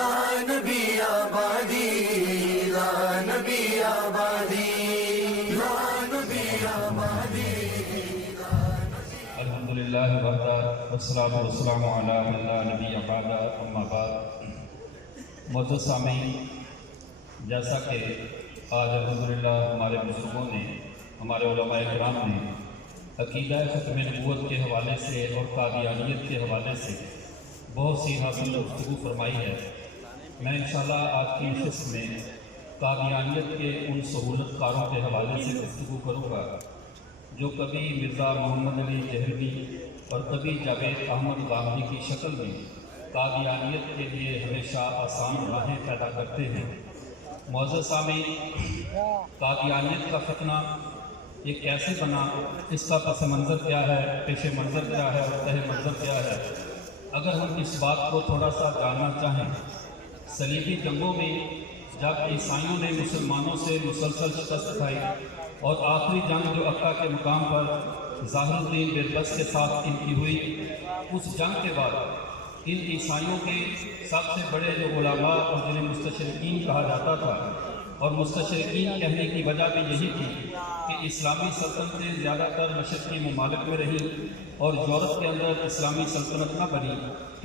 لا نبی آبادی، لا نبی آبادی، لا نبی آبادی۔ الحمدللہ وحدہ والصلاۃ والسلام علی من لا نبی بعدہ، اما بعد۔ معزز سامعین، جیسا کہ آج الحمدللہ ہمارے بزرگوں نے، ہمارے علماء کرام نے عقیدہ ختم نبوت کے حوالے سے اور قادیانیت کے حوالے سے بہت سی حاصل گفتگو فرمائی ہے، میں انشاءاللہ آج کی نشست میں قادیانیت کے ان سہولت کاروں کے حوالے سے گفتگو کروں گا جو کبھی مرزا محمد علی دہلوی اور کبھی جاوید احمد غامدی کی شکل میں قادیانیت کے لیے ہمیشہ آسان راہیں پیدا کرتے ہیں۔ معزز سامعین، قادیانیت کا فتنہ یہ کیسے بنا، اس کا پس منظر کیا ہے، پیش منظر کیا ہے اور تہ منظر کیا ہے، اگر ہم اس بات کو تھوڑا سا جاننا چاہیں، صلیبی جنگوں میں جب عیسائیوں نے مسلمانوں سے مسلسل شکست کھائی اور آخری جنگ جو عکا کے مقام پر ظاہر الدین بیربس کے ساتھ ان کی ہوئی، اس جنگ کے بعد ان عیسائیوں کے سب سے بڑے جو علماء اور جنہیں مستشرقین کہا جاتا تھا، اور مستشرقین کہنے کی وجہ بھی یہی تھی کہ اسلامی سلطنتیں زیادہ تر مشرقی ممالک میں رہیں اور یورپ کے اندر اسلامی سلطنت نہ بنی،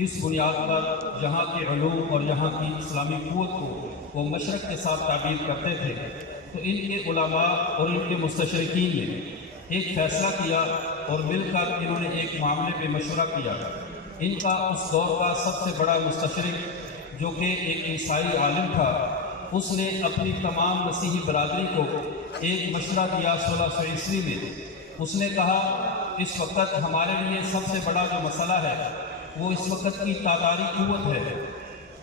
اس بنیاد پر یہاں کے علوم اور یہاں کی اسلامی قوت کو وہ مشرق کے ساتھ تعبیر کرتے تھے۔ تو ان کے علماء اور ان کے مستشرقین نے ایک فیصلہ کیا اور مل کر انہوں نے ایک معاملے پہ مشورہ کیا۔ ان کا اس دور کا سب سے بڑا مستشرق جو کہ ایک عیسائی عالم تھا، اس نے اپنی تمام مسیحی برادری کو ایک مشورہ دیا 1600 میں۔ اس نے کہا اس وقت ہمارے لیے سب سے بڑا جو مسئلہ ہے وہ اس وقت کی تاتاری قوت ہے،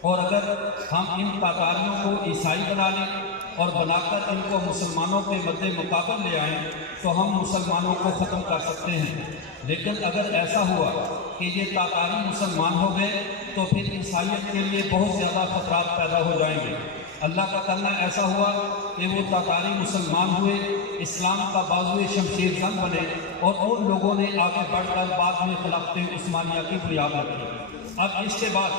اور اگر ہم ان تاتاریوں کو عیسائی بنا لیں اور بنا کر ان کو مسلمانوں کے مد مقابل لے آئیں تو ہم مسلمانوں کو ختم کر سکتے ہیں، لیکن اگر ایسا ہوا کہ یہ تاتاری مسلمان ہو گئے تو پھر عیسائیت کے لیے بہت زیادہ خطرات پیدا ہو جائیں گے۔ اللہ کا کرنا ایسا ہوا کہ وہ تاتاری مسلمان ہوئے، اسلام کا بازوئے شمشیر زن بنے، اور ان لوگوں نے آگے بڑھ کر بعد میں خلافت عثمانیہ کی بنیاد رکھی۔ اب اس کے بعد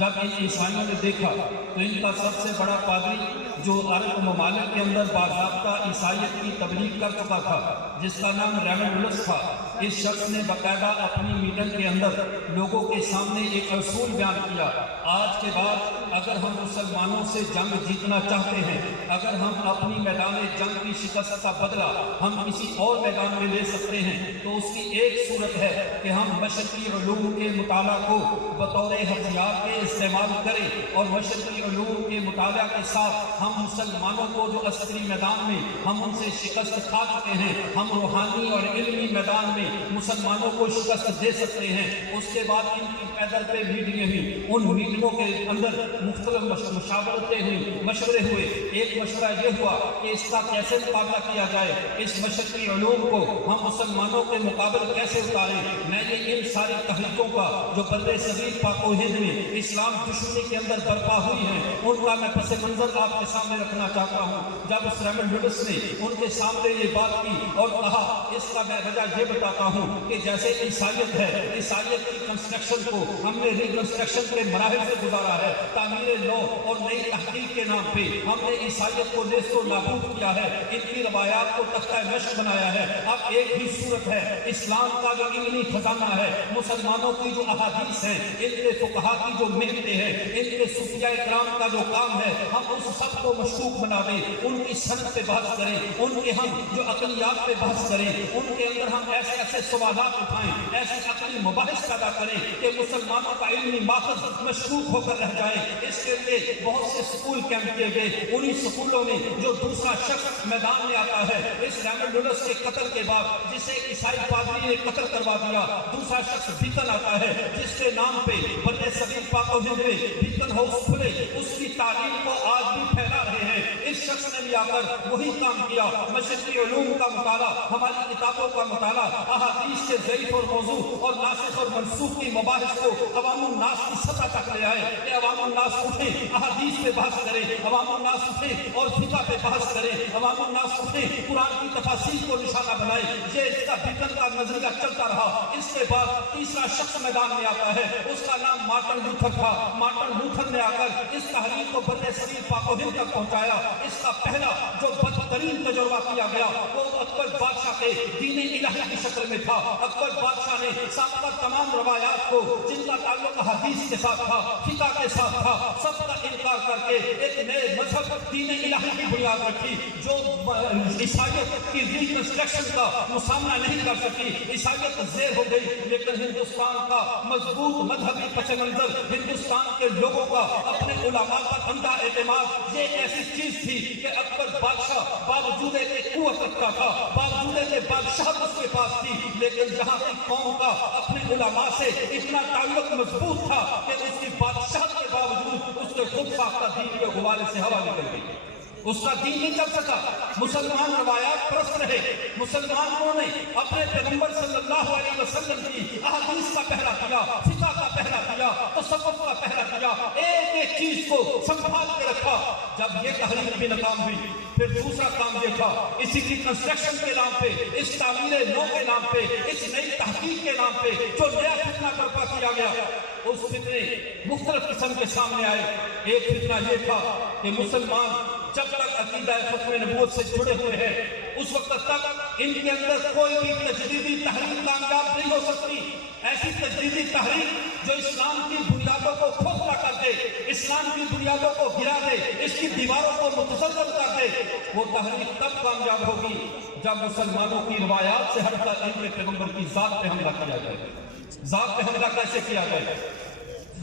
جب ان عیسائیوں نے دیکھا تو ان کا سب سے بڑا پادری جو عرب ممالک کے اندر باضابطہ عیسائیت کی تبلیغ کر چکا تھا، جس کا نام ریمنڈ ولس تھا، اس شخص نے باقاعدہ اپنی میٹنگ کے اندر لوگوں کے سامنے ایک اصول بیان کیا، آج کے بعد اگر ہم مسلمانوں سے جنگ جیتنا چاہتے ہیں، اگر ہم اپنی میدان جنگ کی شکست کا بدلہ ہم کسی اور میدان میں لے سکتے ہیں تو اس کی ایک صورت ہے کہ ہم مشرقی علوم کے مطالعہ کو بطور ہتھیار کے استعمال کریں، اور مشرقی علوم کے مطالعہ کے ساتھ ہم مسلمانوں کو جو عسکری میدان میں ہم ان سے شکست کھا چکے ہیں، ہم روحانی اور علمی میدان میں مسلمانوں کو شکست دے سکتے ہیں۔ اس کے بعد ان کی پیدر پہ میٹنگیں ہوئی، ان میٹنگوں کے اندر مختلف مشاورتیں ہوئی، مشورے ہوئے۔ ایک مشورہ یہ ہوا کہ اس کا کیسے مقابلہ کیا جائے، اس مشرقی علوم کو ہم مسلمانوں کے مقابل کیسے اتاریں۔ میں یہ ان ساری تحریکوں کا جو بر صغیر پاک و ہند میں اسلام دشمنی کے اندر برپا ہوئی ہیں، ان کا میں پس منظر آپ کے سامنے رکھنا چاہتا ہوں۔ جب اس ریمنڈ ولس نے ان کے سامنے یہ بات کی اور کہا، اس کا میں وجہ یہ بتاتا ہوں کہ جیسے عیسائیت ہے، عیسائیت کی کنسٹرکشن کو ہم نے ریکنسٹرکشن کے مراحل سے گزارا ہے، تعمیر نو اور نئی تحقیق کے نام پہ ہم نے عیسائیت کو نیست و نابود کیا ہے، ان کی روایات کو تختہ مشق بنایا ہے۔ اب ایک ہی صورت ہے، اسلام کا جو علمی خزانہ ہے، مسلمانوں کی جو احادیث ہیں، ان کے فقہا کی جو محنتیں ہیں، ان کے صوفیاء اکرام کا جو کام ہے، ہم اس سب کو مشکوک بنا دیں، ان کی سند پہ بحث کریں، ان کے ہم جو عقلیات پہ بحث کریں، ان کے اندر ہم ایسے ایسے سوالات اٹھائیں، ایسے عقلی مباحث پیدا کریں کہ مسلمانوں کا علمی ماخذ مشکوک ہو کر رہ جائے۔ اس کے لیے بہت سے سکول کیمپ کیے گئے، انہی سکولوں میں جو دوسرا شخص میدان میں آتا ہے اس ریمنڈ ولس کے قتل کے بعد، جسے عیسائی پادری نے قتل کروا دیا، دوسرا شخص بیکن آتا ہے جس کے نام پہ برے صغیر پاک و ہند میں بیکن ہاؤس کھلے، اس کی تعلیم کو آج بھی پھیلا رہے ہیں۔ اس شخص نے بھی آ کر وہی کام کیا، مشرقی علوم کا مطالعہ، ہماری کتابوں کا مطالعہ، احادیث کے ضعیف اور موضوع اور ناسخ اور منسوخ کی مباحث کو عوام الناس کی سطح تک لے آئے کہ عوام الناس اٹھیں، احادیث پہ بحث کریں، عوام الناس اٹھیں اور فقہ پہ بحث کریں، عوام الناس اٹھیں، قرآن کی تفاسیر کو نشانہ بنائیں۔ یہ اس کا بیکن کا نظریہ چلتا رہا۔ اس کے بعد تیسرا شخص میدان میں آتا ہے، اس کا نام مارٹن لوتھر تھا۔ مارٹن لوتھر حضرت نے آ کر اس تحریک کو بر صغیر پاک و ہند تک پہنچایا۔ اس کا پہلا جو بدترین تجربہ کیا گیا وہ اکبر بادشاہ کے دین الہی کی شکل میں تھا۔ اکبر بادشاہ نے سابقہ تمام روایات کو جن کا تعلق حدیث کے ساتھ تھا، فقہ کے ساتھ تھا، سب کا انکار کر کے ایک نئے مذہب دین الہی کی بنیاد رکھی جو عیسائیت کی ریکنسٹرکشن کا مسامنا نہیں کر سکی۔ عیسائیت زیر ہو گئی، لیکن ہندوستان کا مضبوط مذہبی پس منظر، ہندوستان کے لوگوں کا اپنے علماء پر اندھا اعتماد، یہ ایسی چیز تھی کہ اکبر بادشاہ باوجود ایک قوت رکھتا تھا، باوجود کے بادشاہ اس کے پاس تھی، لیکن جہاں کی قوم کا اپنے علماء سے اتنا تعلق مضبوط تھا کہ اس کی بادشاہت کے باوجود اس کے خود ساختہ دین کے غبارے سے ہوا نکل گئی، اس کا دین نہیں چل سکا۔ مسلمان روایات پرست رہے، مسلمانوں نے اپنے پیغمبر صلی اللہ علیہ وسلم کی احادیث کا پہرا کیا، فقہ کا پہرا کیا، تصوف کا پہرا کیا، ایک ایک چیز کو سنبھال کے رکھا۔ جب یہ تحریک بھی ناکام ہوئی، پھر دوسرا کام یہ تھا، اسی کی کنسٹرکشن کے نام پہ، اس تعمیر نو کے نام پہ، اس نئی تحقیق کے نام پہ جو نیا فتنہ برپا کیا گیا، اس فتنے مختلف قسم کے سامنے آئے۔ ایک فتنہ یہ تھا کہ مسلمان جب تک عقیدہ ختم نبوت سے جڑے ہوئے ہیں اس وقت تک ان کے اندر کوئی بھی تجدیدی تحریک کامیاب نہیں ہو سکتی۔ ایسی تجدیدی تحریک جو اسلام کی بنیادوں کو کھوکھلا کر دے، اسلام کی بنیادوں کو گرا دے، اس کی دیواروں کو متزلزل کر دے، وہ تحریک تب کامیاب ہوگی جب مسلمانوں کی روایات سے ہٹ کر ان کے پیغمبر کی ذات پہ حملہ کیا جائے۔ ذات پہ حملہ کیسے کیا جائے؟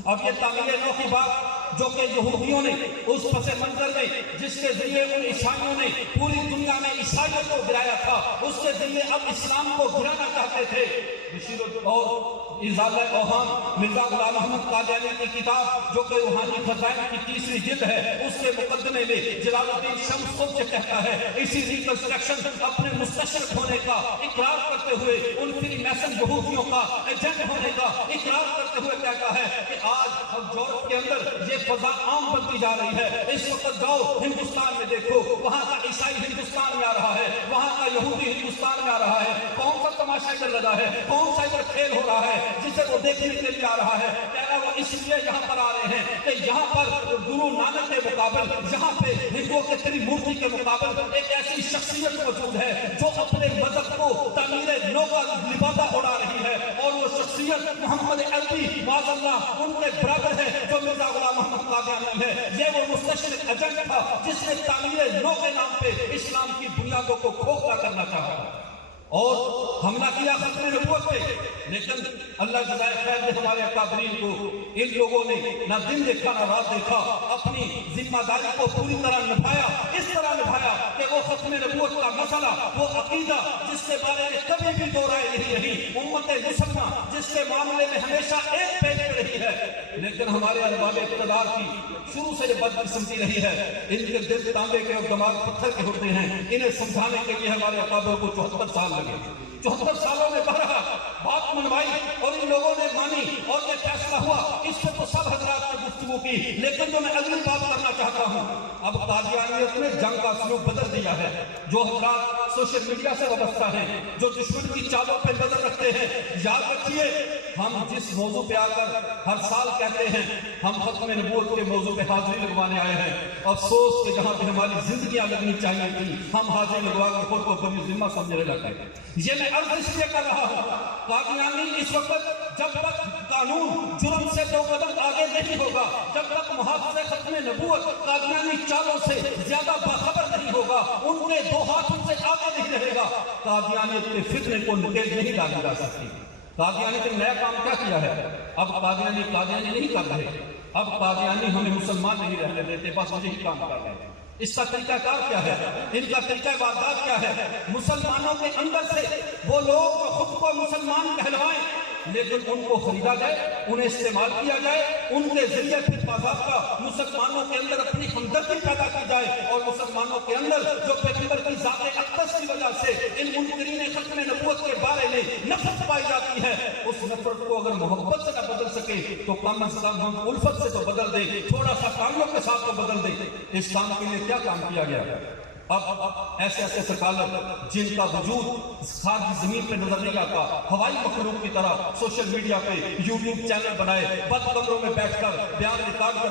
اب یہ تعمیر نو کی بات جو کہ یہودیوں نے اس پس منظر میں جس کے ذریعے ان عیسائیوں نے پوری دنیا میں عیسائیت کو گرایا تھا، اس کے ذریعے اب اسلام کو گرانا چاہتے تھے۔ بشیر اور ازالہ اوہام مرزا غلام احمد قادیانی کی کتاب جو کہ روحانی خزائن کی تیسری جلد ہے، اس کے مقدمے میں جلال الدین شمس خود سے کہتا ہے، اسی ریکنسٹرکشن اپنے مستشرق ہونے کا اقرار کرتے ہوئے، ان فری میسن یہودیوں کا ایجنٹ ہونے کا اقرار کرتے ہوئے کہتا ہے کہ آج اب یورپ کے اندر یہ فضا عام بنتی جا رہی ہے۔ اس وقت جاؤ ہندوستان میں دیکھو، وہاں کا عیسائی ہندوستان میں آ رہا ہے، وہاں کا یہودی ہندوستان میں آ رہا ہے، کون سا تماشا ادھر لگا ہے، کون سا ادھر کھیل ہو رہا ہے جسے وہ دیکھنے کے لیے آ رہا ہے۔ کہہ رہا وہ اس لیے یہاں پر آ رہے ہیں کہ یہاں پر گرو نانک کے مقابل، یہاں پہ ہندوؤں کے تری مورتی کے مقابل ایک ایسی شخصیت موجود ہے جو اپنے مذہب کو تعمیر نو کا لبادہ اڑا رہی ہے، اور وہ شخصیت محمد عربی معاذ اللہ ان کے برابر ہے جو مرزا غلام احمد قادیانی ہے۔ یہ وہ مستشرق ایجنٹ تھا جس نے تعمیر نو کے نام پہ اسلام کی بنیادوں کو کھوکھلا کرنا چاہا اور حملہ کیا ختم نبوت پہ۔ لیکن اللہ جزائے خیر دے ہمارے اکابرین کو، ان لوگوں نے نہ دن دیکھا نہ رات دیکھا، اپنی ذمہ داری کو پوری طرح نبھایا، اس طرح نبھایا کہ وہ ختم نبوت کا مسئلہ، وہ عقیدہ جس کے بارے میں کبھی بھی دو رائے نہیں رہی، امت مسلمہ جس کے معاملے میں ہمیشہ ایک پیج پہ رہی ہے، لیکن ہمارے ارباب اقتدار کی شروع سے یہ بدقسمتی رہی ہے۔ ان کے دل تانبے کے اور دماغ پتھر کے ہوتے ہیں، انہیں سمجھانے کے لیے ہمارے اکابر کو 74 سال لگے۔ 74 سالوں میں بہرحال بات منوائی اور ان لوگوں نے مانی اور یہ فیصلہ ہوا۔ اس پہ تو سب حضرات نے گفتگو کی، لیکن جو میں اگلی بات کرنا چاہتا ہوں، اب قادیانیت نے جنگ کا اسلوب بدل دیا ہے۔ جو حضرات سوشل میڈیا سے وابستہ ہیں، جو دشمن کی چالوں پہ نظر رکھتے ہیں، یاد رکھیے ہم جس موضوع پہ آ کر ہر سال کہتے ہیں ہم ختم نبوت کے موضوع پہ حاضری لگوانے آئے ہیں، افسوس کہ جہاں پہ ہماری زندگیاں لگنی چاہیے تھی ہم حاضری لگوا کر خود کو بڑی ذمہ سمجھنے لگے۔ یہ میں عرض اس لیے کر رہا ہوں، قادیانی اس وقت جب تک قانون جرم سے 2 قدم آگے نہیں ہوگا، جب تک محافظ ختم نبوت قادیانی چالوں سے زیادہ باخبر نہیں ہوگا، ان کے 2 ہاتھ ان سے آگے نہیں رہے گا، قادیانیت کے فتنے کو نکیل نہیں ڈالی جا سکتی۔ قادیانیت نے نیا کام کیا کیا ہے؟ اب قادیانی نہیں کر رہے، اب قادیانی ہمیں مسلمان نہیں رہنے دیتے، بس یہی کام کر رہے ہیں۔ اس کا طریقہ کار کیا ہے؟ ان کا طریقہ واردات کیا ہے؟ مسلمانوں کے اندر سے وہ لوگ جو خود کو مسلمان کہلوائیں لیکن ان کو خریدا جائے، انہیں استعمال کیا جائے، ان کے ذریعے پھر باضابطہ مسلمانوں کے اندر اپنی ہمدردی پیدا کی جائے، اور مسلمانوں کے اندر جو پیغمبر کی ذات اقدس کی وجہ سے ان منکرین ختم نبوت کے بارے میں نفرت پائی جاتی ہے، اس نفرت کو اگر محبت سے نہ بدل سکے تو کم از کم ہم الفت سے تو بدل دیں، تھوڑا سا تعلق کے ساتھ تو بدل دیں۔ اس کام کے لیے کیا کام کیا گیا؟ اب ایسے ایسے سکالر جن کا وجود خارجی زمین پہ نظر نہیں آتا، ہوائی مخلوق کی طرح سوشل میڈیا پہ یوٹیوب چینل بنائے، بند کمروں میں بیٹھ کر بیان ریکارڈ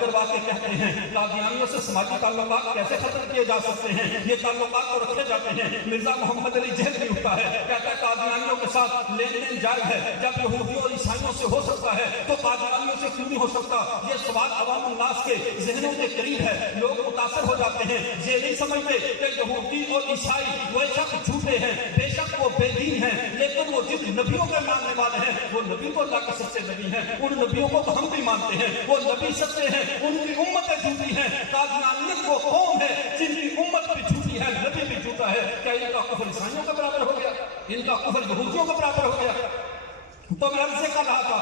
کروا کے کہتے ہیں قادیانیوں سے سماجی تعلقات کیسے ختم کیے جا سکتے ہیں، یہ تعلقات تو رکھے جاتے ہیں۔ مرزا محمد علی جہل بھی اٹھتا ہے، کہتا ہے قادیانیوں کے ساتھ لین دین جائز ہے، جب یہودیوں اور عیسائیوں سے ہو سکتا ہے تو قادیانیوں سے کیوں نہیں ہو سکتا؟ یہ سوال عوام الناس کے ذہنوں کے قریب ہے، لوگ متاثر ہو جاتے ہیں، یہ نہیں سمجھتے کہ یہودی اور عیسائی وہ شک جھوٹے ہیں، بے شک وہ بے دین ہیں، لیکن وہ جن نبیوں کے ماننے والے ہیں وہ نبی تو اللہ کے سچے نبی ہیں، ان نبیوں کو ہم بھی مانتے ہیں، وہ نبی سچے ہیں، ان کی امتیں جھوٹی ہیں۔ قادیانیت وہ قوم ہے جن کی امت بھی جھوٹی ہے، نبی بھی جھوٹا ہے۔ کیا ان کا کفر عیسائیوں کے برابر ہو گیا؟ ان کا کفر یہودیوں کے برابر ہو گیا؟ تو میں عرض کر رہا تھا،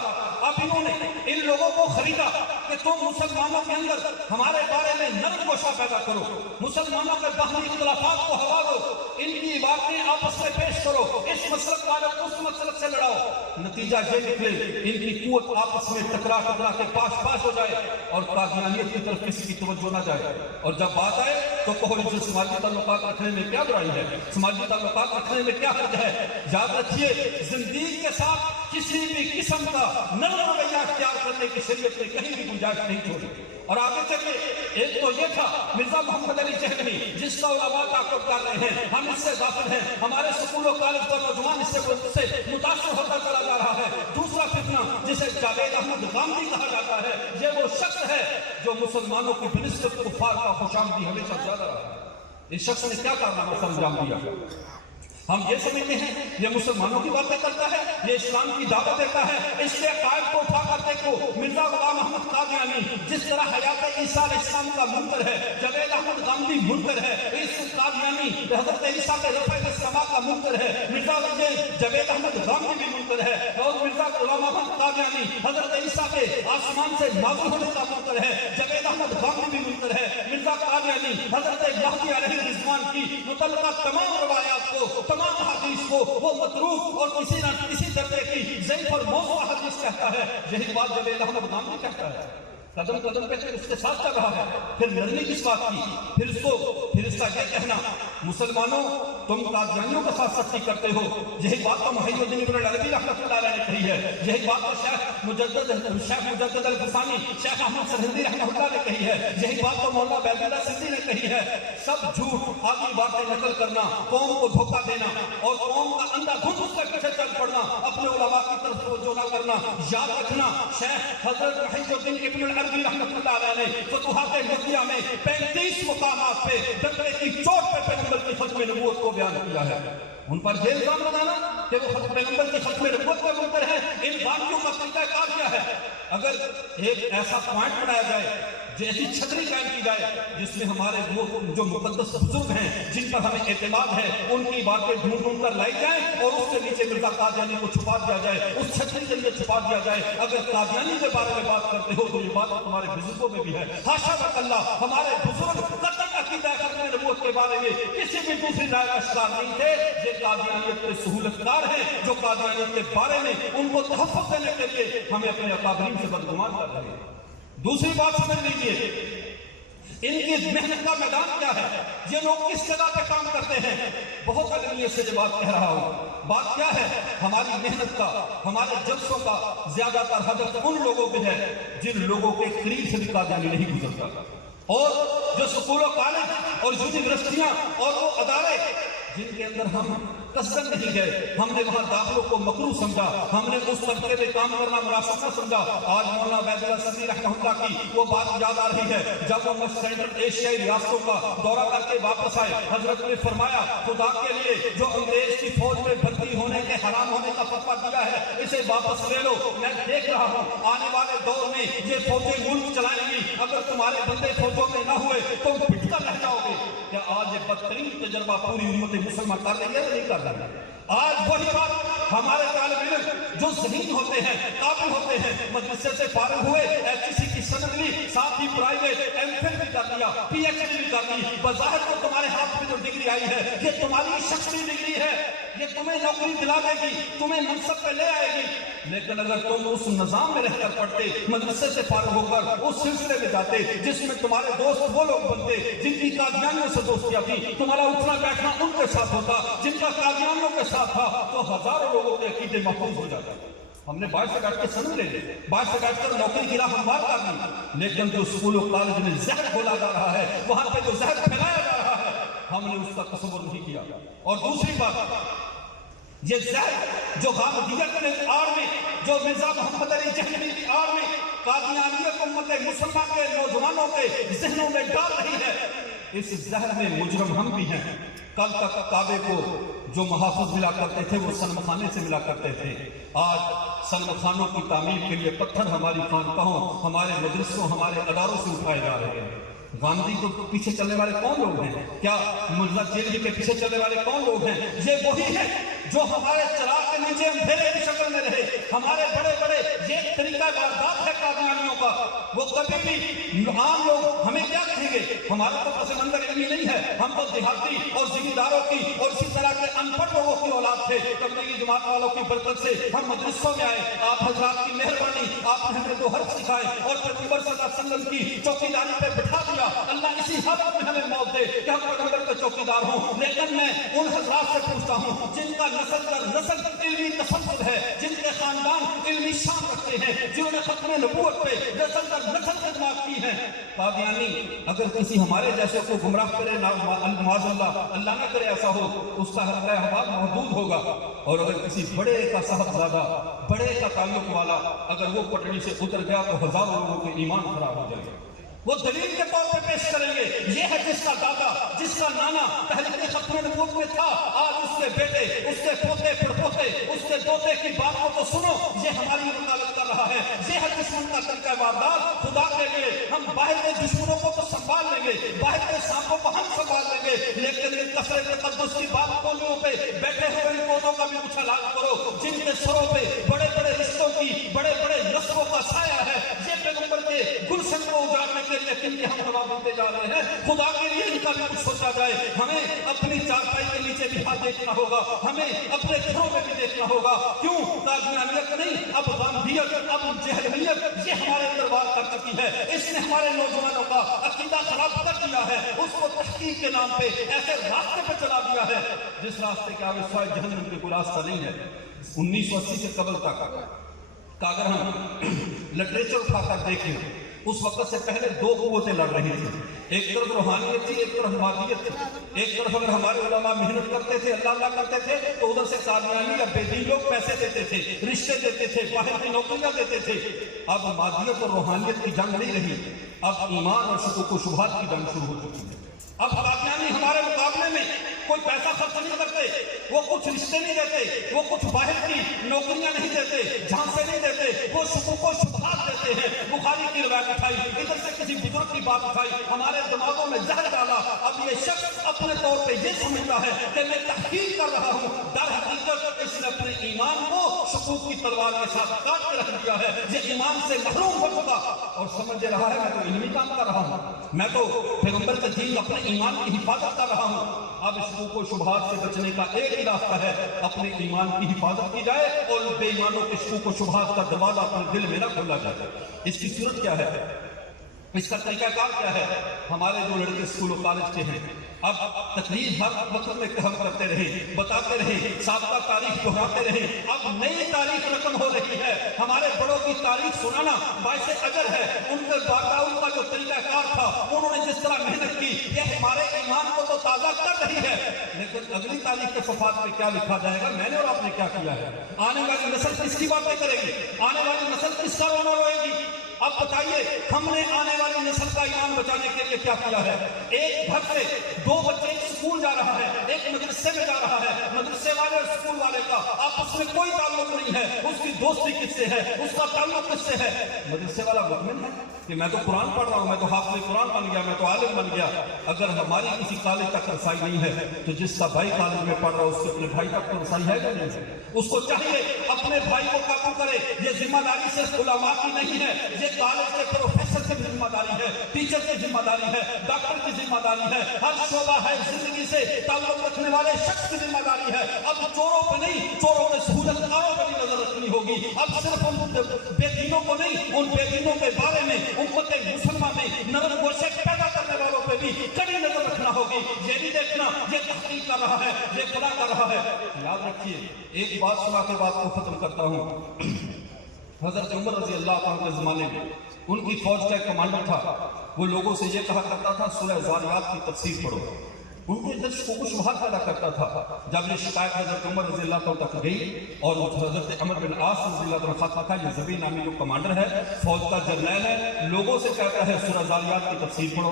اب انہوں نے ان لوگوں کو خریدا کہ تم مسلمانوں کے اندر ہمارے بارے میں نرم گوشہ پیدا کرو، مسلمانوں کے باہمی اختلافات کو ہوا دو، ان کی باتیں آپس میں پیش کرو، اس مسلک والے اس مسلک سے لڑاؤ۔ نتیجہ یہ نکلے ان کی قوت آپس میں ٹکرا کے پاش ہو جائے اور قادیانیت کی طرف کسی کی توجہ نہ جائے، اور جب بات آئے تو کہو ان سے سماجی تعلقات رکھنے میں کیا برائی ہے، سماجی تعلقات رکھنے میں کیا حرج ہے؟ یاد رکھیے زندگی کے ساتھ کسی بھی قسم کا نرم رویہ اختیار کرنے کی شریعت نے کہیں بھی گنجائش نہیں چھوڑی۔ اور آگے چلیے، ایک تو یہ تھا مرزا محمد علی جہلمی جس کا علماء تعاقب کر رہے ہیں، ہم اس سے غافل ہیں، ہمارے سکول و کالج کا نوجوان اس سے متاثر ہوتا چلا جا رہا ہے۔ دوسرا فتنہ جسے جاوید احمد غامدی کہا جاتا ہے، یہ وہ شخص ہے جو مسلمانوں کی بنسبت کفار کا خوشامدی ہمیشہ زیادہ رہا ہے۔ اس شخص نے کیا کارنامہ سر انجام دیا؟ ہم یہ سمجھتے ہیں یہ مسلمانوں کی باتیں کرتا ہے، یہ اسلام کی دعوت دیتا ہے، اس کے عقائد کو اٹھا کر دیکھو۔ مرزا غلام احمد قادیانی جس طرح حیات عیسیٰ علیہ السلام کا منکر ہے، جاوید احمد غامدی منکر ہے، اس قادیانی حضرت عیسیٰ کے رفع السماء کا منکر ہے، مرزا جاوید احمد غامدی بھی منکر ہے، اور مرزا غلام احمد قادیانی حضرت عیسیٰ کے آسمان سے نازل ہونے کا منکر ہے، جاوید احمد غامدی بھی منکر ہے۔ مرزا قادیانی حضرت مہدی علیہ الرضوان کی متعلقہ تمام روایات کو، تمام حدیث کو وہ متروک اور کسی نہ کسی درجے کی ضعیف اور موضوع حدیث کہتا ہے۔ یہی بات جاوید احمد غامدی کہتا ہے، قدم قدم پہ اس کے ساتھ چل رہا ہے۔ پھر نرمی کس بات کی؟ پھر اس کا یہ کہنا مسلمانوں تم قادیانیوں کے ساتھ سختی کرتے ہو، یہی بات تو محی الدین ابن العربی رحمۃ اللہ علیہ نے کہی ہے، یہی بات تو شیخ مجدد الغفانی شیخ احمد سرہندی رحمۃ اللہ نے کہی ہے، یہی بات تو مولانا عبید اللہ سندھی نے کہی ہے۔ سب جھوٹ، آدھی باتیں نقل کرنا، قوم کو دھوکہ دینا اور قوم کا اندھا دھند اس کے پیچھے چل پڑنا، اپنے علماء کی طرف توجہ نہ کرنا۔ یاد رکھنا شیخ حضرت محی الدین ابن العربی رحمۃ اللہ علیہ نے فتوحات مکیہ میں 35 مقامات پہ ڈنڈے کی چوٹ پہ پیغمبر کی ختم نبوت کو بیان کیا ہے۔ ان پر یہ الزام لگانا کہ وہ پیغمبر کی ختم نبوت کا منکر ہے، ان باقیوں کا طریقہ کار کیا ہے؟ اگر ایک ایسا پوائنٹ بنایا جائے، جیسی چھتری قائم کی جائے جس میں ہمارے وہ جو مقدس بزرگ ہیں جن پر ہمیں اعتماد ہے ان کی باتیں ڈھونڈ کر لائی جائیں اور اس کے نیچے مرزا قادیانی کو چھپا دیا جائے، اس چھتری کے لیے چھپا دیا جائے۔ اگر قادیانی کے بارے میں بات کرتے ہو تو یہ بات تمہارے بزرگوں میں بھی ہے۔ حاشا اللہ، ہمارے بزرگ قطعی عقیدہ ختم نبوت کے بارے میں کسی بھی دوسری رائے کا شکار نہیں تھے۔ یہ قادیانیت کے سہولت کار ہیں جو قادیانیت کے بارے میں ان کو تحفظ دینے کے لیے ہمیں اپنے اکابرین سے بدگمان کر رہے ہیں۔ دوسری بات سمجھ لیجیے، ان کی محنت کا میدان کیا ہے، یہ لوگ کس جگہ پہ کام کرتے ہیں۔ بہت علمیت سے یہ بات کہہ رہا ہوں، بات کیا ہے؟ ہماری محنت کا، ہمارے جلسوں کا زیادہ تر ہدف ان لوگوں پہ ہے جن لوگوں کے قریب سے بھی قادیانی نہیں گزرتا، اور جو سکول و کالج اور یونیورسٹیاں اور وہ ادارے جن کے اندر ہم قصدن نہیں گئے، ہم نے وہاں داخلوں کو مکروہ سمجھا، ہم نے اس طبقے میں کام کرنا مناسب نہ سمجھا۔ آج مولانا عبید اللہ سندھی رحمہ اللہ کی وہ بات یاد آ رہی ہے جب وہ سینٹرل ایشیائی ریاستوں کا دورہ کر کے واپس آئے، حضرت نے فرمایا خدا کے لیے جو انگریز کی فوج میں بھرتی ہونے کے حرام ہونے کا فتویٰ دیا ہے اسے واپس لے لو۔ میں دیکھ رہا ہوں آنے والے دور میں یہ فوجیں ملک چلائیں گی، اگر تمہارے بندے فوجوں میں نہ ہوئے تو پٹ کر رہ جاؤ گے۔ کیا آج یہ بدترین تجربہ پوری امت مسلمان کر رہی ہے یا نہیں کر رہی ہے؟ آج وہی بات ہمارے طالب علم جو ذہین ہوتے ہیں، قابل ہوتے ہیں، مدرسے سے فارغ ہوئے، ایچ سی کی سند لی، ساتھ ہی پرائیویٹ ایم فل کی کر لیا, پی ایچ ڈی بھی کر لی, بظاہر تو تمہارے ہاتھ میں جو ڈگری آئی ہے یہ تمہاری شخصی ڈگری ہے, یہ تمہیں نوکری دلا دے گی, تمہیں منصب پہ لے آئے گی. لیکن اگر تم اس نظام میں رہ کر پڑھتے, مدرسے سے فارغ ہو کر اس سلسلے میں جاتے جس میں تمہارے دوست وہ لوگ بنتے جن کی قادیانیوں سے دوستیاں تھی, تمہارا اٹھنا بیٹھنا ان کے ساتھ ہوتا جن کا قادیانیوں کے ساتھ تھا, تو ہزاروں لوگوں کے عقیدے محفوظ ہو جاتے. ہم نے باہر سے بیٹھ کے سمجھ لے لی, باہر سے بیٹھ کر نوکری کی راہ ہموار کر لی, لیکن جو اسکول و کالج میں زہر گھولا جا رہا ہے, وہاں پہ جو زہر پھیلایا جا رہا ہے, ہم نے اس کا تصور نہیں کیا. اور دوسری بات, یہ زہر جو غامدیت کے آڑ میں, جو مرزا محمد علی جہلمی کی آڑ میں قادیانیت امت مسلمہ کے نوجوانوں کے ذہنوں میں ڈال رہی ہے, اس زہر میں مجرم ہم بھی ہیں. کل تک کعبے کو جو محافظ ملا کرتے تھے وہ صنم خانے سے ملا کرتے تھے, آج صنم خانوں کی تعمیر کے لیے پتھر ہماری خانقاہوں, ہمارے مدرسوں, ہمارے اداروں سے اٹھائے جا رہے ہیں. گاندھی کو پیچھے چلنے والے کون لوگ ہیں؟ کیا مرزا چیلوی کے پیچھے چلنے والے کون لوگ ہیں؟ یہ وہی ہیں جو ہمارے چراغ کے نیچے اندھیرے کی شکل میں رہے. ہمارے بڑے بڑے یہ طریقہ واردات ہے قادیانیوں کا, وہ کبھی بھی عام لوگ ہمیں کیا کہیں گے, ہمارا تو پس منظر علمی نہیں ہے, ہم تو دیہاتی اور زمینداروں کی اور اسی طرح کے ان پڑھ لوگوں کی اولاد تھے. تبلیغی جماعت والوں کی برکت سے ہم مدرسوں میں آئے, آپ حضرات کی مہربانی, آپ نے ہمیں دو حرف سکھائے اور پیغمبر صلی اللہ علیہ وسلم کی چوکیداری پہ بٹھا دیا. اللہ اسی حالت میں ہمیں موت دے کہ ہم پیغمبر کے چوکیدار ہوں. لیکن میں ان حضرات سے پوچھتا ہوں جن کا نسل در نسل علمی تسلسل ہے, جن کے خاندان علمی شان رکھتے ہیں, جنہوں نے ختم نبوت پہ نسل در نسل خدمات کی ہیں. قادیانی اگر کسی ہمارے جیسے کو گمراہ کرے, معاذ اللہ, اللہ نہ کرے ایسا ہو, اس کا حلقہ احباب محدود ہوگا. اور اگر کسی بڑے کا صاحبزادہ, بڑے کا تعلق والا اگر وہ پٹڑی سے اتر گیا تو ہزاروں لوگوں کے ایمان خراب ہو جائے گا. وہ دلیل کے طور پہ پیش کریں گے, یہ ہے جس کا دادا, جس کا نانا تحریک ختم نبوت میں تھا, آج اس کے بیٹے, اس کے پوتے پڑپوتے, اس کے دوتے کی بات کو تو سنو, یہ ہماری وکالت کر رہا ہے. یہ ہے دشمن کا طریقہ واردات. خدا کے لیے ہم باہر کے دشمنوں کو تو سنبھال لیں گے, باہر کے سانپوں کو ہم سنبھال لیں گے, لیکن ان کثرت تقدس کی بات کولیوں پہ بیٹھے ہوئے ان پودوں کا بھی کچھ علاج کرو جن کے سروں پہ بڑے بڑے رشتوں کی, بڑے بڑے نسلوں کا سایہ ہے. یہ پیغمبر کے گلشن کو اجاڑنے کے لیے کن کے ہم جواب دیتے جا رہے ہیں. خدا کے لیے ان کا بھی کچھ سوچا جائے. ہمیں اپنی چارپائی کے نیچے بھی ہاتھ دیکھنا ہوگا, ہمیں اپنے گھروں میں بھی دیکھنا ہوگا. کیوں قادیانیت نہیں, اب غامدیت, اب جہلمیت, یہ ہمارے اندر وار کر چکی ہے. اس نے ہمارے نوجوانوں کا عقیدہ خراب کر دیا ہے, اس کو تحقیق کے نام پہ ایسے راستے پہ چلا دیا ہے جس راستے کے آگے سوائے جہنم کے کوئی راستہ نہیں ہے. 1980 سے قبل تک کا اگر ہم لٹریچر اٹھا کر دیکھیں, اس وقت سے پہلے دو قوتیں لڑ رہی تھیں. ایک طرف روحانیت تھی, ایک طرف مادیت تھی. ایک طرف اگر ہمارے علماء محنت کرتے تھے, اللہ کرتے تھے, تو ادھر سے قادیانی یا بے دین لوگ پیسے دیتے تھے, رشتے دیتے تھے, باہر کی نوکریاں دیتے تھے. اب مادیت اور روحانیت کی جنگ نہیں رہی, اب ایمان اور شکوک و شبہات کی جنگ شروع ہو چکی ہے. اب قادیانی ہمارے مقابلے میں کوئی پیسہ خرچ نہیں کرتے, وہ کچھ رشتے نہیں دیتے, وہ کچھ باہر کی نوکریاں نہیں دیتے, جھانسے نہیں دیتے, وہ شکوک و شبہات دیتے ہیں. بخاری کی روایت اٹھائی, ادھر سے کسی بزرگ کی بات اٹھائی, ہمارے دماغوں میں زہر ڈالا. اب یہ شخص اپنے طور پہ یہ سمجھتا ہے کہ میں تحقیق کر رہا ہوں, در حقیقت اس نے اپنے ایمان کو شکوک کی تلوار کے ساتھ کاٹ کے رکھ دیا ہے. یہ ایمان سے محروم ہو چکا اور سمجھ رہا ہے میں تو علمی کام کر رہا ہوں, میں تو پیغمبر کے دین اپنے ایمان کی حفاظت کر رہا ہوں. اب شکوک و شبہات سے بچنے کا ایک ہی راستہ ہے, اپنے ایمان کی حفاظت کی جائے اور بے ایمانوں کے شکوک و شبہات کا دروازہ اپنے دل میں نہ کھولا جائے. اس کی صورت کیا ہے, اس کا طریقہ کار کیا ہے؟ ہمارے جو لڑکے اسکول و کالج کے ہیں, اب تقریر ہر وقت میں ہم کرتے رہے, بتاتے رہے, سابقہ تاریخ دہراتے رہے. اب نئی تاریخ رقم ہو رہی ہے. ہمارے بڑوں کی تاریخ سنانا باعث اجر ہے. ان کے ان کا جو طریقہ کار تھا, انہوں نے جس طرح محنت کی, یہ ہمارے ایمان کو تو تازہ کر رہی ہے. لیکن اگلی تاریخ کے صفحات پہ کیا لکھا جائے گا, میں نے اور آپ نے کیا کیا ہے, آنے والی نسل کس کی باتیں کرے گی, آنے والی نسل کس کا رونا روئے گی. اب بتائیے ہم نے آنے والی نسل کا ایمان بچانے کے لیے کیا کیا ہے. ایک گھر سے دو بچے اسکول جا رہا ہے, ایک مدرسے میں جا رہا ہے, مدرسے والے اور اسکول والے کا آپس میں کوئی تعلق نہیں ہے. اس کی دوستی کس سے ہے, اس کا تعلق کس سے ہے. مدرسے والا مطمئن ہے کہ میں تو قرآن پڑھ رہا ہوں, میں تو حافظ قرآن بن گیا, میں تو عالم بن گیا. اگر ہماری کسی کالج تک رسائی نہیں ہے تو جس کا بھائی کالج میں پڑھ رہا ہے اس کے اپنے بھائی تک تو رسائی ہے کہ نہیں. اس کو چاہیے اپنے بھائی کو قابو کرے. یہ ذمہ داری صرف علماء کی نہیں ہے, یہ کالج کے پروفیسر کی ذمہ داری ہے. ہے, ٹیچر کی ذمہ داری ہے, ڈاکٹر کی ذمہ داری ہے, ہر شعبہ ہے زندگی سے تعلق رکھنے والے شخص کی ذمہ داری ہے. اب چوروں پہ نہیں, چوروں کے سہولت کاروں پہ بھی نظر رکھنی ہوگی. اب صرف ان بے دینوں کو نہیں, ان بے دینوں کے بارے میں امت مسلمہ میں نرم گوشے پیدا کرنے والوں پہ بھی کڑی نظر رکھنا ہوگی. یہ نہیں دیکھنا یہ تحقیق کر رہا ہے, یہ فلاں کر رہا ہے. یاد رکھیے, ایک بات سنا کے بات کو ختم کرتا ہوں. حضرت عمر رضی اللہ عنہ کے زمانے میں ان کی فوج کا ایک کمانڈر تھا. وہ لوگوں سے یہ کہا کرتا تھا سورہ ذاریات کی تفسیر پڑھو. ان کے دل کو کچھ شبہات پیدا کرتا تھا. جب یہ شکایت حضرت عمر رضی اللہ عنہ تک گئی اور حضرت عمر بن عاص رضی اللہ عنہ خط لکھا, یہ زبی نامی جو کمانڈر ہے, فوج کا جرنیل ہے, لوگوں سے کہتا ہے سورہ ذاریات کی تفسیر پڑھو.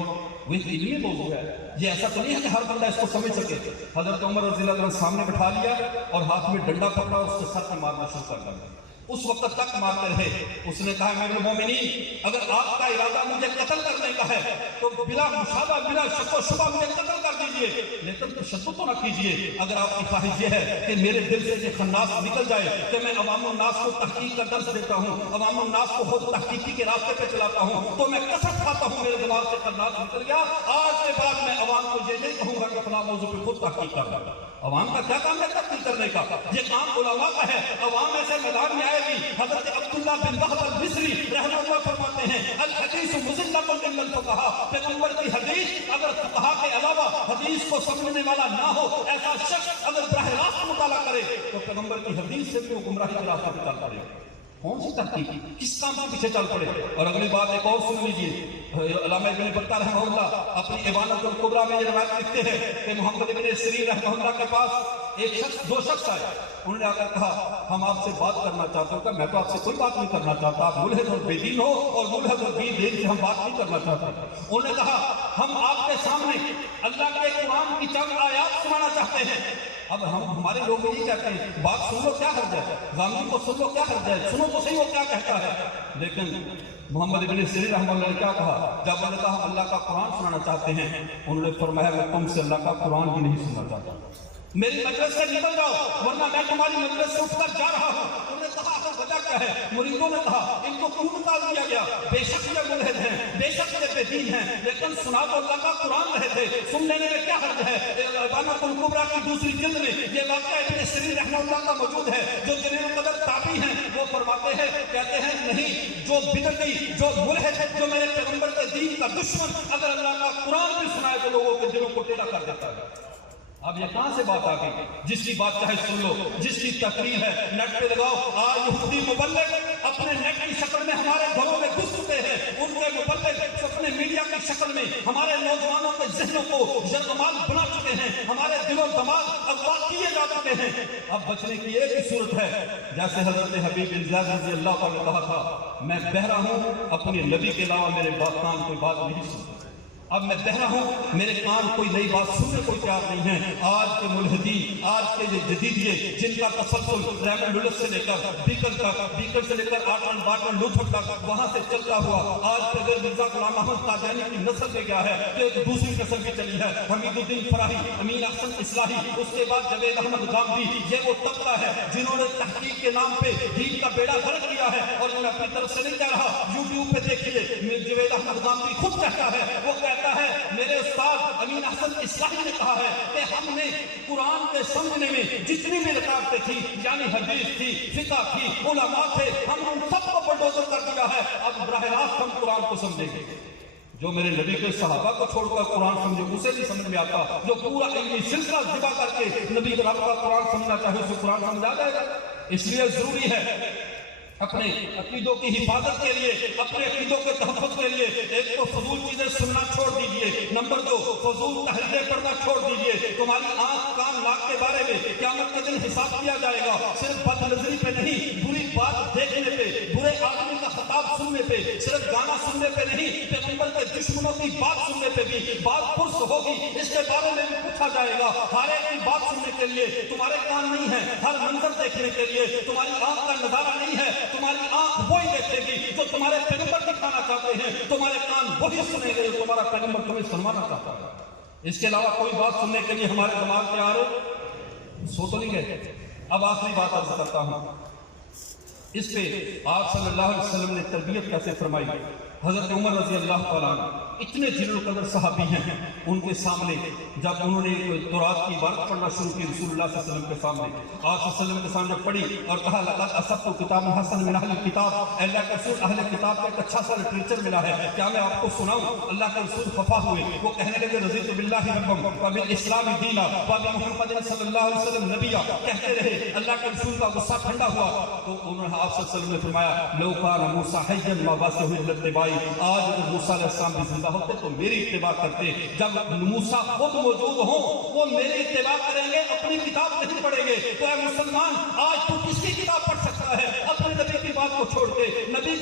وہ علمی موضوع ہے, یہ ایسا تو نہیں ہے کہ ہر بندہ اس کو سمجھ سکے. حضرت عمر رضی اللہ عنہ سامنے بٹھا لیا اور ہاتھ میں ڈنڈا پکڑا, اس کے سر پہ مارنا شروع کر دیا. اس وقت تک مارتے رہے. اس نے کہا امیر المومنین, اگر آپ کا ارادہ مجھے قتل کرنے کا ہے تو بلا مشابہ بلا شک و شبہ مجھے قتل کر دیجئے, لیکن تشدد تو نہ کیجئے. اگر آپ کی خواہش یہ ہے کہ میرے دل سے یہ خناس نکل جائے کہ میں عوام الناس کو تحقیق کا درس دیتا ہوں, عوام الناس کو خود تحقیقی کے راستے پہ چلاتا ہوں, تو میں قسم کھاتا ہوں میرے دماغ سے خناس نکل گیا, آج کے بعد میں عوام کو یہ نہیں کہوں گا کہ فلاں موضوع پہ خود تحقیق کر رہا. عوام کا کیا کام ہے تحقیق کرنے کا؟ یہ کام علماء کا ہے. عوام ایسے میدان میں آئے گی. حضرت عبداللہ بن وہب المصری رحمہ اللہ فرماتے ہیں الحدیث مزلۃ الا الفقہاء, پیغمبر کی حدیث اگر فقہاء کے علاوہ حدیث کو سمجھنے والا نہ ہو, ایسا شخص اگر براہ راست مطالعہ کرے تو پیغمبر کی حدیث سے بھی وہ گمراہی کے راستے پہ چل پڑے. کون سی تحقیق, کس کام کے پیچھے چل پڑے؟ اور اگلی بات ایک اور سن لیجیے. علامہ ابن بطہ رحمہ اللہ اپنی ایوانۃ الکبریٰ میں یہ روایت لکھتے ہیں کہ محمد ابن سیرین رحمہ اللہ کے پاس ایک شخص, دو شخص آئے. انہوں نے آ کر کہا ہم آپ سے بات کرنا چاہتے ہیں. میں تو آپ سے کوئی بات نہیں کرنا چاہتا, آپ ملحد اور بے دین ہو, اور ملحد اور بے دین سے ہم بات نہیں کرنا چاہتے. انہوں نے کہا ہم آپ کے سامنے اللہ کے قرآن کی چند آیات سنانا چاہتے ہیں. اب ہمارے لوگ یہی کہتے ہیں بات سن لو کیا حرج ہے, غامدی کو سن لو کیا حرج ہے, سنو تو صحیح وہ کیا کہتا ہے. لیکن محمد ابن سیرین رحمہ اللہ نے کیا کہا جب انہوں نے کہا ہم اللہ کا قرآن سنانا چاہتے ہیں, انہوں نے فرمایا میں تم سے اللہ کا قرآن بھی نہیں سننا چاہتا, میری مجلس سے نکل جاؤ ورنہ میں تمہاری مجلس سے اٹھ کر جا رہا ہوں. انہوں نے کہا وجہ کیا ہے؟ مریدوں نے کہا ان کو کیوں نکال دیا گیا؟ بے شک یہ ملحد ہیں, بے شک یہ بے دین ہیں, لیکن سنا تو اللہ کا قرآن رہے تھے, سن لینے میں کیا حرج ہے؟ ایوانۃ الکبریٰ کی دوسری جلد میں یہ واقعہ ابن سیرین رحمہ اللہ کا موجود ہے. جو جلیل القدر تابعی ہیں وہ فرماتے ہیں, کہتے ہیں نہیں, جو بدعتی, جو ملحد ہے, جو میرے پیغمبر کے دین کا دشمن اگر اللہ کا قرآن بھی سنائے تو لوگوں کے دلوں کو ٹیڑھا کر دیتا ہے. اب یہ کہاں سے بات آ گئی؟ جس کی بات چاہے سن لو, جس کی تقریر ہے نیٹ پہ لگاؤ. آج یہودی مبلغ اپنے نیٹ کی شکل میں ہمارے گھروں میں گھس چکے ہیں. ان کے مبلغ اپنے میڈیا کی شکل میں ہمارے نوجوانوں کے ذہنوں کو یرغمال بنا چکے ہیں, ہمارے دل و دماغ اغوا کیے جا چکے ہیں. اب بچنے کی ایک ہی صورت ہے, جیسے حضرت حبیب بن زید رضی اللہ عنہ نے کہا تھا میں بہرا ہوں, اپنے نبی کے علاوہ میرے کان کوئی بات نہیں سنتا. اب میں بہرا ہوں, میرے کان کوئی نئی بات سننے کو تیار نہیں ہے. آج کے ملحدین, آج کے یہ جدیدیے جن کا تسلسل ریمنڈ ولس سے لے کر بیکن تک, بیکن سے لے کر آٹن باٹن لوتھر تک وہاں سے چلتا ہوا آج پھر مرزا غلام احمد قادیانی کی نسل میں گیا ہے, ایک دوسری نسل بھی چلی ہے. حمید الدین فراہی, امین احسن اصلاحی, اس کے بعد جاوید احمد غامدی, یہ وہ طبقہ ہے جنہوں نے تحقیق کے نام پہ دین کا بیڑا غرق کیا ہے. اور میں اپنی طرف سے نہیں کہہ رہا, یوٹیوب پہ دیکھیے جاوید احمد غامدی خود کہتا ہے, وہ کہتا ہے میرے استاد امین احسن اصلاحی نے کہا ہے کہ ہم نے قرآن کے سمجھنے میں جتنی بھی رکاوٹیں تھی, یعنی حدیث تھی, فقہ تھی, علماء تھے, ہم نے ان سب کو بلڈوزر کر دیا ہے. اب براہ راست ہم قرآن کو سمجھیں گے. جو میرے نبی کے صحابہ کو چھوڑ کر قرآن سمجھے اسے نہیں سمجھ میں آتا. جو پورا علمی سلسلہ ذبح کر کے نبی رب کا قرآن سمجھنا چاہے اسے قرآن سمجھا جائے گا. اس لیے ضروری ہے اپنے عقیدوں کی حفاظت کے لیے, اپنے عقیدوں کے تحفظ کے لیے ایک تو فضول چیزیں سننا چھوڑ دیجئے, نمبر 2 فضول تحریریں پڑھنا چھوڑ دیجئے. تمہاری آنکھ کان ناک کے بارے میں قیامت کے دن حساب کیا جائے گا, صرف بد نظری پہ نہیں, بری بات دیکھنے پہ, برے آدمی کا خطاب سننے پہ, صرف گانا سننے پہ نہیں, پیغمبر کے دشمنوں کی بات سننے پہ بھی بات پرس ہوگی. اس کے بارے میں بھی پوچھا جائے گا. ہر ایک کی بات سننے کے لیے تمہارے کان نہیں ہے, ہر منظر دیکھنے کے لیے تمہاری آنکھ کا نظارہ نہیں ہے. تمہاری آنکھ وہی دیکھے گی جو تمہارے پیغمبر دکھانا چاہتے ہیں, تمہارے کان وہی سنیں گے جو تمہارا پیغمبر تمہیں سنوانا چاہتا ہے. اس کے علاوہ کوئی بات سننے کے لیے ہمارے دماغ کے آ رہے سو تو نہیں گئے. اب آخری بات عرض کرتا ہوں, اس پہ آپ صلی اللہ علیہ وسلم نے تربیت کیسے فرمائی. حضرت عمر رضی اللہ تعالیٰ عنہ اتنے جلیل القدر صحابی ہیں، ان کے سامنے جب انہوں نے تورات کی عبارت پڑھنا شروع کی رسول اللہ صلی اللہ علیہ وسلم کے سامنے، آپ صلی اللہ علیہ وسلم کے سامنے پڑھی اور کہا لقد اصبت کتاب حسن من اہل الکتاب، اللہ کے رسول اہل کتاب کا ایک اچھا سا لٹریچر ملا ہے، کیا میں آپ کو سناؤں؟ اللہ کے رسول خفا ہوئے، وہ کہنے لگے رضیت باللہ ربا وبالاسلام دینا وبمحمد صلی اللہ علیہ وسلم نبیا، کہتے رہے، اللہ کے رسول کا غصہ ٹھنڈا ہوا تو انہوں نے آپ صلی اللہ علیہ وسلم نے فرمایا لو کان موسیٰ حیا ما باسہ الا اتباعی، آج اگر موسیٰ علیہ السلام بھی زندہ ہوتے تو میری اتباع کرتے، جب موسیٰ خود موجود ہوں وہ میری اتباع کریں گے، اپنی کتاب نہیں پڑھیں گے۔ تو اے مسلمان، آج تو کس کی کتاب پڑھ سکتا ہے؟ اپنے نبی کی بات کو چھوڑ کے، نبی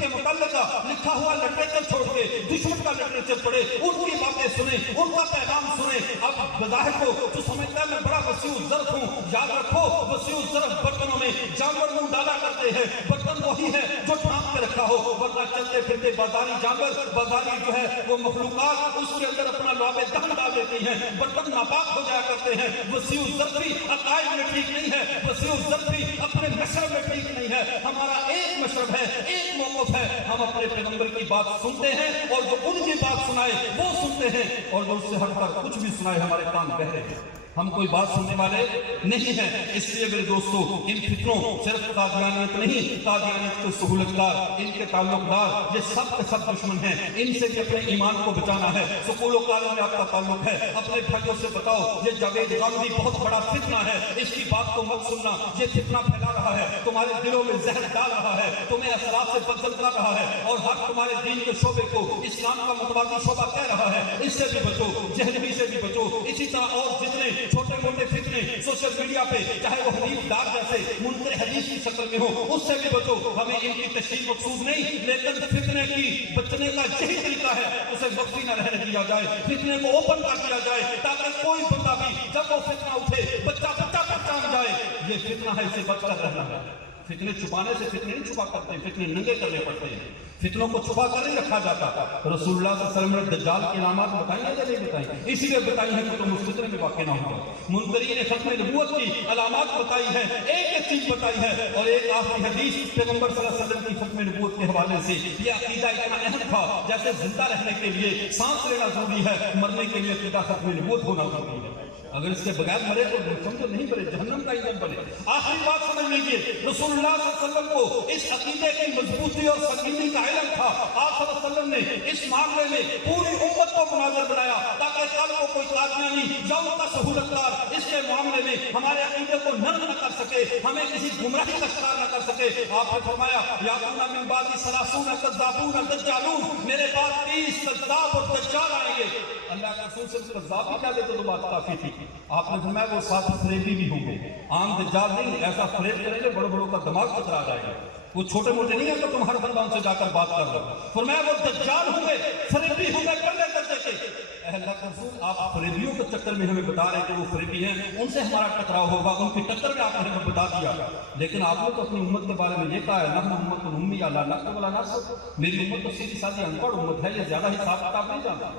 کے متعلقہ لکھا ہوا لٹریچر چھوڑ کے دشمن کا لٹریچر پڑھے، ان کی باتیں سنیں، ان کا پیغام سنیں۔ اب بظاہر کو جو سمجھتا ہے میں بڑا وسیع الظرف ہوں، یاد رکھو وسیع الظرف برتنوں میں جانور منہ ڈالا کرتے ہیں، برتن وہی ہے جو ڈھانپ کے رکھا ہو، ورنہ چلتے پھرتے بازاری جانور، بازاری جو ہے وہ مخلوقات اس کے اندر اپنا لعاب دہن ڈال دیتی ہیں، برتن ناپاک ہو جایا کرتے ہیں۔ وسیع الظرفی عقائد میں ٹھیک نہیں ہے، وسیع الظرفی اپنے مشرب میں ٹھیک نہیں ہے۔ ہمارا ایک مشرب ہے، ایک موقف ہے، ہم اپنے پیغمبر کی بات سنتے ہیں اور جو ان کی بات سنائے وہ سنتے ہیں، اور جو اس سے ہٹ کر کچھ بھی سنائے ہمارے کان بہرے ہیں، ہم کوئی بات سننے والے نہیں ہیں۔ اس لیے میرے دوستو، ان فتنوں صرف قادیانیت نہیں، قادیانیت کے سہولتکار، ان کے تعلق دار، یہ سب کے سب دشمن ہیں، ان سے بھی اپنے ایمان کو بچانا ہے۔ سکول و کالج میں آپ کا تعلق ہے، اپنے بھائیوں سے بتاؤ یہ جاوید غامدی بہت بڑا فتنہ ہے، اس کی بات کو مت سننا، یہ فتنہ پھیلا رہا ہے، تمہارے دلوں میں زہر ڈال رہا ہے، تمہیں اسلاف سے بدل کر رہا ہے، اور ہر تمہارے دین کے شعبے کو اسلام کا متوازی شعبہ کہہ رہا ہے، اس سے بھی بچو، جہنمی سے بھی بچو۔ اسی طرح اور جتنے چھوٹے موٹے فتنے سوشل میڈیا پہ، چاہے وہ حدیث دار جیسے منکر حدیث کی شکل میں ہو، اس سے بھی بچو۔ ہمیں ان کی تشہیر مقصود نہیں، لیکن فتنے کی بچنے کا یہی طریقہ ہے، اسے مخفی نہ رہنے دیا جائے، فتنے کو اوپن کر دیا جائے، تاکہ کوئی بندہ بھی جب وہ فتنہ اٹھے بچہ پہچان جائے یہ فتنہ ہے، اسے بچ کر رہنا ہے۔ فتنے چھپانے سے فتنے نہیں چھپا کرتے، فتنے ننگے کرنے پڑتے ہیں، فتنوں کو چھپا کر نہیں رکھا جاتا۔ رسول اللہ صلی اللہ علیہ وسلم نے دجال کی علامات بتائی ہیں یا نہیں بتائی؟ اسی لیے بتائی ہیں کہ تم اس فتنے میں واقع نہ ہو۔ منکرین ختم نبوت کی علامات بتائی ہیں، ایک چیز بتائی ہے، اور ایک آخری حدیث پیغمبر صلی اللہ علیہ وسلم کی ختم نبوت کے حوالے سے۔ یہ عقیدہ اتنا اہم تھا، جیسے زندہ رہنے کے لیے سانس لینا ضروری ہے، مرنے کے لیے عقیدہ ختم نبوت ہونا ضروری ہے۔ اگر اس کے بغیر مرے تو سمجھو نہیں مرے، جہنم کا ایندھن بنے۔ آخری بات سمجھ لیجیے، رسول اللہ صلی اللہ علیہ وسلم کو اس عقیدے کی مضبوطی اور سنگینی کا علم تھا۔ آپ صلی اللہ علیہ وسلم نے اس معاملے میں پوری امت کو مناظر بنایا، تاکہ کل کو کوئی قادیانی یا ان کا سہولتکار اس کے معاملے میں ہمارے عقیدے کو نرم نہ کر سکے، ہمیں کسی گمراہی کا شکار نہ کر سکے۔ آپ نے فرمایا یاتون من بعدی ثلاثون کذابون دجالون، میرے بعد 30 کذاب اور دجال آئیں گے۔ اللہ کے رسول صرف کذاب ہی کہہ دیتے تو بات کافی تھی۔ آپ نے فرمایا وہ ساتھ فریبی بھی ہوں گے، عام دجال نہیں، ایسا فریب کریں گے بڑوں بڑوں کا دماغ چکرا جائے گا، وہ چھوٹے موٹے نہیں ہیں کہ تم ہر خاندان سے جا کر بات کر رہے ہو۔ فرمایا وہ دجال ہوں گے، فریبی ہوں گے، پردے درجے کے۔ اے اللہ کے رسول، آپ فریبیوں کے چکر میں ہمیں بتا رہے ہیں کہ وہ فریبی ہیں، ان سے ہمارا ٹکراؤ ہوگا، ان کی ٹکر میں آپ نے ہمیں بتا دیا۔ لیکن آپ نے تو اپنی امت کے بارے میں یہ کہا ہے نحن امت امیہ لا نکتب ولا نحسب، میری امت تو سیدھی سادھی ان پڑھ امت ہے، یہ زیادہ حساب کتاب نہیں جانتا۔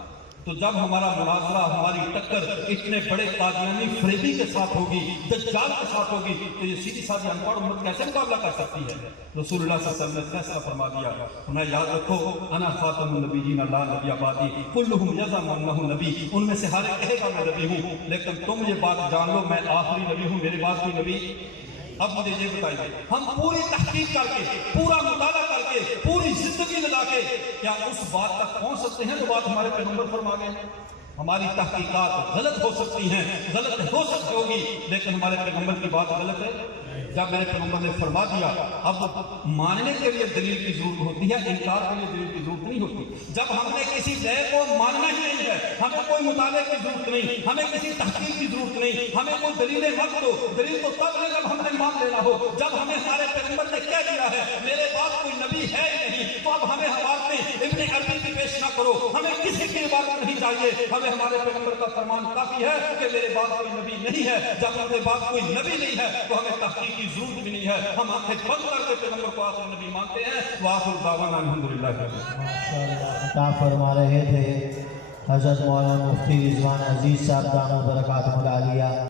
تو جب ہمارا مناظرہ، ہماری ٹکر اتنے بڑے قادیانی فریبی کے ساتھ ہوگی، دجال کے ساتھ ہوگی، تو یہ سیدھی سادھی ان پڑھ امت کیسے مقابلہ کر سکتی ہے؟ رسول اللہ صلی اللہ علیہ وسلم نے فیصلہ فرما دیا، انہیں یاد رکھو انا خاتم النبیین لا نبی بعدی کلہم یزعم انہ نبی، ان میں سے ہر ایک کہے گا میں نبی ہوں، لیکن تم یہ بات جان لو میں آخری نبی ہوں، میرے بعد کوئی نبی۔ اب مجھے یہ بتائیے، ہم پوری تحقیق کر کے، پورا مطالعہ کر کے، پوری زندگی لگا کے کیا اس بات تک پہنچ سکتے ہیں جو بات ہمارے پیغمبر فرما گئے ہیں؟ ہماری تحقیقات غلط ہو سکتی ہیں، غلط ہو سکتی ہوگی، لیکن ہمارے پیغمبر کی بات غلط ہے؟ جب میرے پیغمبر نے فرما دیا، اب ماننے کے لیے دلیل کی ضرورت ہوتی ہے، انکار کے لیے دلیل کی ضرورت نہیں ہوتی۔ جب ہم نے کسی نئے کو ماننا ہی نہیں ہے، ہمیں کوئی مطالعے کی ضرورت نہیں، ہمیں کسی تحقیق کی ضرورت نہیں، ہمیں کوئی دلیلیں مت دو، دلیل تو تب ہے جب ہم نے مان لینا ہو، جب ہمیں ہمارے پیغمبر نے کہہ دیا ہے میرے بعد کوئی نبی ہے ہی نہیں، تو اب ہمیں عبارتیں ابن عربی کی پیش نہ کرو، ہمیں کسی کی عبارت نہیں چاہیے، ہمیں ہمارے پیغمبر کا فرمان کافی ہے کہ میرے بعد کوئی نبی نہیں ہے۔ جب میرے بعد کوئی نبی نہیں ہے تو ہمیں تحقیق کی ضرورت بھی نہیں ہے، ہم آنکھیں بند کر کے پیغمبر کو آخری نبی مانتے ہیں۔ وآخر دعوانا الحمدللہ۔ عطا فرما رہے تھے حضرت مولانا مفتی رضوان عزیز صاحب دامت برکاتہ العالیہ۔